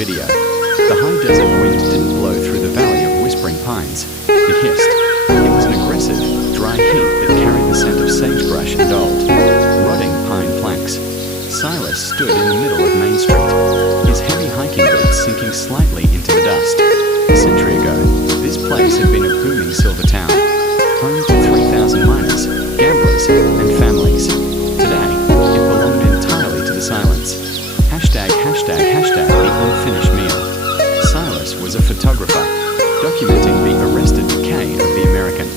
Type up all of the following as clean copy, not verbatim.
video. The high desert wind didn't blow through the valley of whispering pines. It hissed. It was an aggressive, dry heat that carried the scent of sagebrush and old, rotting pine planks. Silas stood in the middle of Main Street, his heavy hiking boots sinking slightly into the dust. A century ago, this place had been a booming silver town, home to 3,000 miners, gamblers, and families. Today, it belonged entirely to the silence. #the unfinished meal. Silas was a photographer, documenting the arrested decay of the American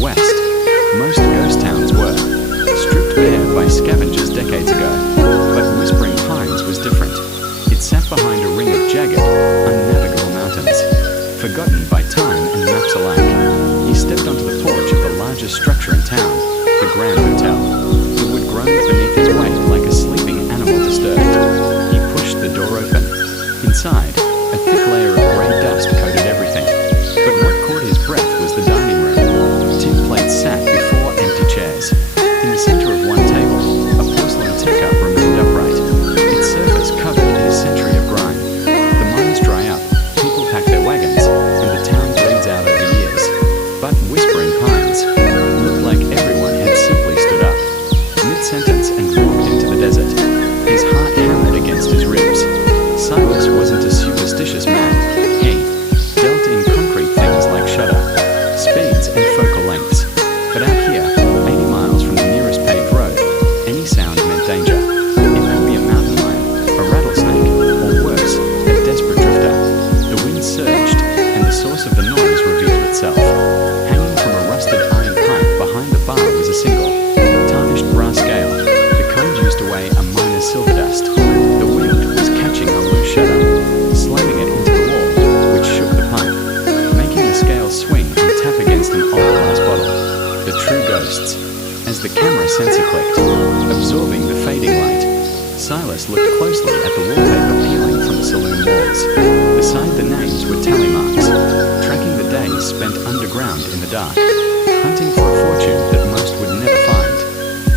West. Most ghost towns were stripped bare by scavengers decades ago, but Whispering Pines was different. It sat behind a ring of jagged, unnavigable mountains, forgotten by time and maps alike. He stepped onto the porch of the largest structure in town, the Grand Hotel. The wood groaned beneath his weight like a sleeping animal disturbed. He pushed the door open. Inside, a thick layer of grey dust coated everything. But what caught his breath was the dining room. Tin plates sat before empty chairs. In the center of one table, a porcelain teacup remained upright, its surface covered in a century of grime. The mines dry up, people pack their wagons, and the town bleeds out over years. But Whispering Pines looked like everyone had simply stood up, mid-sentence, and walked into the desert, his heart hammered against his ribs. Silas wasn't a superstitious man. He dealt in concrete things like shutter, speeds, and focal lengths. But out here, 80 miles from the nearest paved road, any sound meant danger. It could be a mountain lion, a rattlesnake, or worse, a desperate drifter. The wind surged, and the source of the noise revealed itself. Hanging from a rusted iron pipe behind the bar was a single, tarnished brass scale, the kind used to weigh a miner's silver dust. The wind was catching a loose shutter, slamming it into the wall, which shook the pipe, making the scale swing and tap against an old glass bottle. The true ghosts. As the camera sensor clicked, absorbing the fading light, Silas looked closely at the wallpaper peeling from the saloon walls. Beside the names were tally marks, tracking the days spent underground in the dark, hunting for a fortune that most would never find.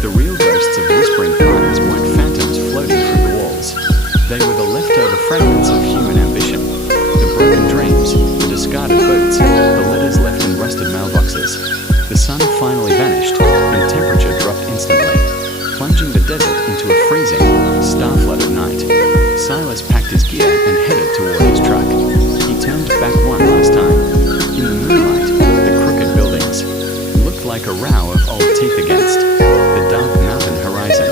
The real ghosts of Whispering Pines weren't phantoms floating through the walls. They were the leftover fragments of human ambition, the broken dreams, the discarded boots, the letters left in rusted mailboxes. The sun finally vanished, and temperature dropped instantly, plunging the desert into a freezing, star-flooded night. Silas packed his gear and headed toward his truck. He turned back one last time. In the moonlight, the crooked buildings looked like a row of old teeth against the dark mountain horizon.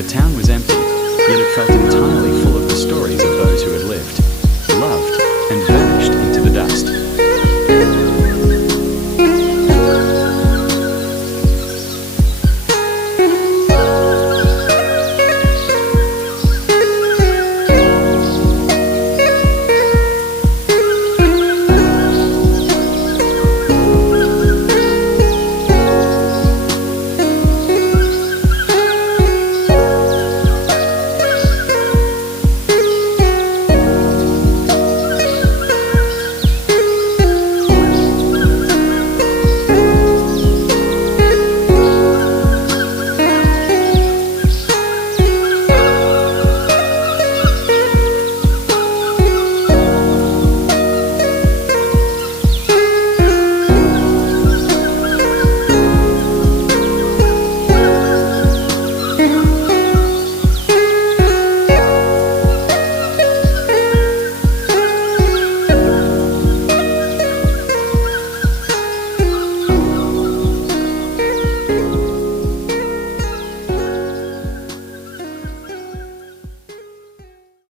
The town was empty, yet it felt entirely full of the stories of those who had lived, loved, and